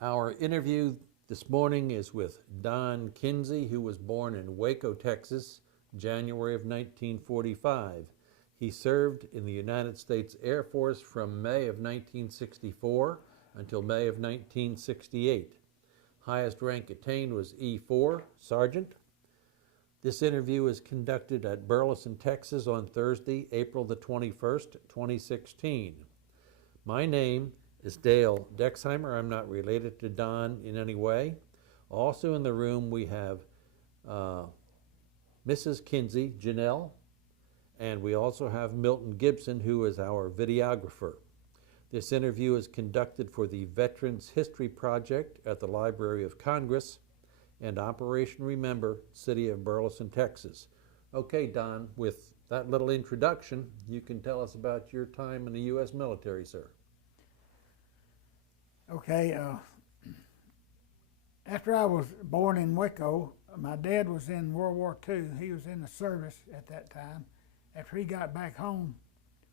Our interview this morning is with Don Kinsey, who was born in Waco, Texas, January of 1945. He served in the United States Air Force from May of 1964 until May of 1968. Highest rank attained was E4, Sergeant. This interview is conducted at Burleson, Texas on Thursday, April the 21st, 2016. My name is Dale Dexheimer. I'm not related to Don in any way. Also in the room we have Mrs. Kinsey, Janelle, and we also have Milton Gibson, who is our videographer. This interview is conducted for the Veterans History Project at the Library of Congress and Operation Remember, City of Burleson, Texas. Okay, Don, with that little introduction, you can tell us about your time in the U.S. military, sir. Okay, after I was born in Waco, my dad was in World War II. He was in the service at that time. After he got back home,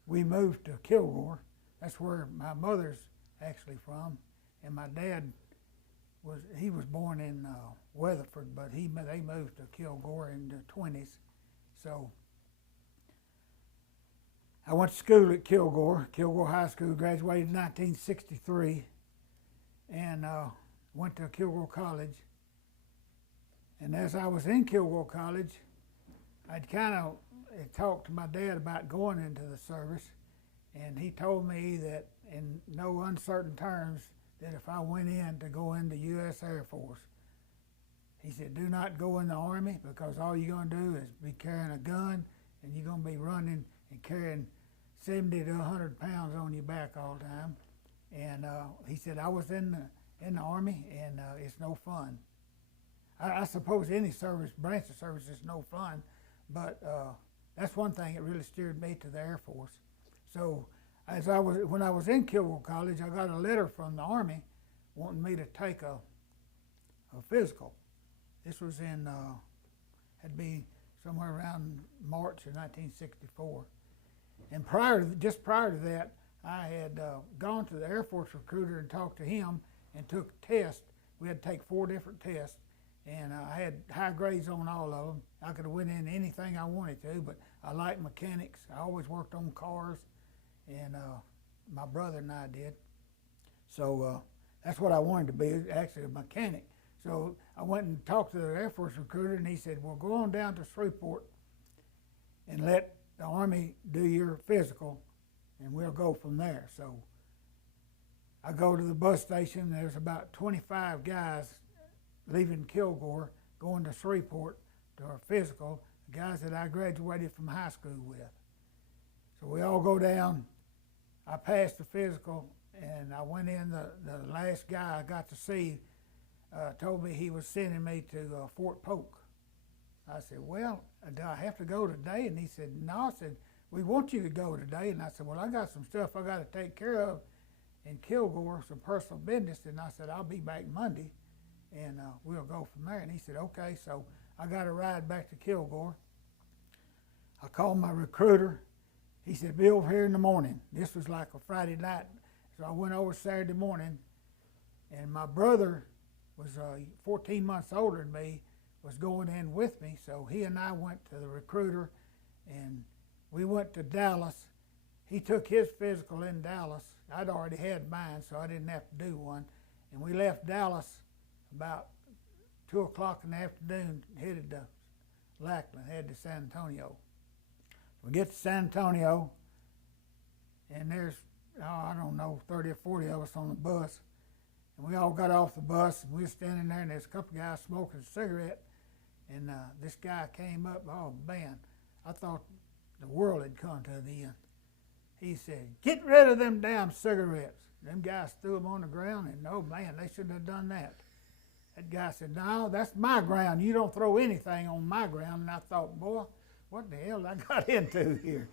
we moved to Kilgore. That's where my mother's actually from. And my dad was born in Weatherford, but they moved to Kilgore in the 20s. So I went to school at Kilgore High School, graduated in 1963. And went to Kilgore College. And as I was in Kilgore College, I'd kind of talked to my dad about going into the service, and he told me that in no uncertain terms that if I went in to go in the U.S. Air Force, he said, do not go in the Army because all you're going to do is be carrying a gun and you're going to be running and carrying 70 to 100 pounds on your back all the time. And he said, I was in the Army, and it's no fun. I suppose any branch of service is no fun, but that's one thing that really steered me to the Air Force. So when I was in Kilgore College, I got a letter from the Army wanting me to take a physical. This was had be somewhere around March of 1964. And just prior to that, I had gone to the Air Force recruiter and talked to him and took a test. We had to take 4 different tests, and I had high grades on all of them. I could have went in anything I wanted to, but I liked mechanics. I always worked on cars, and my brother and I did. So that's what I wanted to be, actually a mechanic. So I went and talked to the Air Force recruiter, and he said, well, go on down to Shreveport and let the Army do your physical, and we'll go from there. So I go to the bus station. There's about 25 guys leaving Kilgore, going to Shreveport to our physical, the guys that I graduated from high school with. So we all go down. I passed the physical, and I went in. The last guy I got to see told me he was sending me to Fort Polk. I said, well, do I have to go today? And he said, no. I said, we want you to go today. And I said, well, I got some stuff I got to take care of in Kilgore, some personal business. And I said, I'll be back Monday, and we'll go from there. And he said, okay. So I got a ride back to Kilgore. I called my recruiter. He said, be over here in the morning. This was like a Friday night. So I went over Saturday morning, and my brother was 14 months older than me, was going in with me. So he and I went to the recruiter, and we went to Dallas. He took his physical in Dallas. I'd already had mine, so I didn't have to do one. And we left Dallas about 2 o'clock in the afternoon, headed to Lackland, headed to San Antonio. We get to San Antonio, and there's, I don't know, 30 or 40 of us on the bus. And we all got off the bus, and we were standing there, and there's a couple guys smoking a cigarette. And this guy came up. Oh, man, I thought the world had come to an end. He said, get rid of them damn cigarettes. Them guys threw them on the ground, and oh, man, they shouldn't have done that. That guy said, no, that's my ground. You don't throw anything on my ground. And I thought, boy, what the hell I got into here?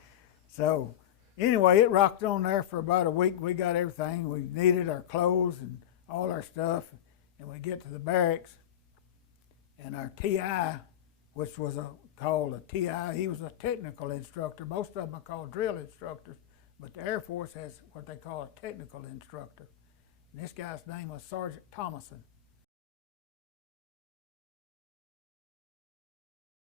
So anyway, it rocked on there for about a week. We got everything. We needed our clothes and all our stuff. And we get to the barracks, and our TI, which was called a TI, he was a technical instructor. Most of them are called drill instructors, but the Air Force has what they call a technical instructor. And this guy's name was Sergeant Thomason.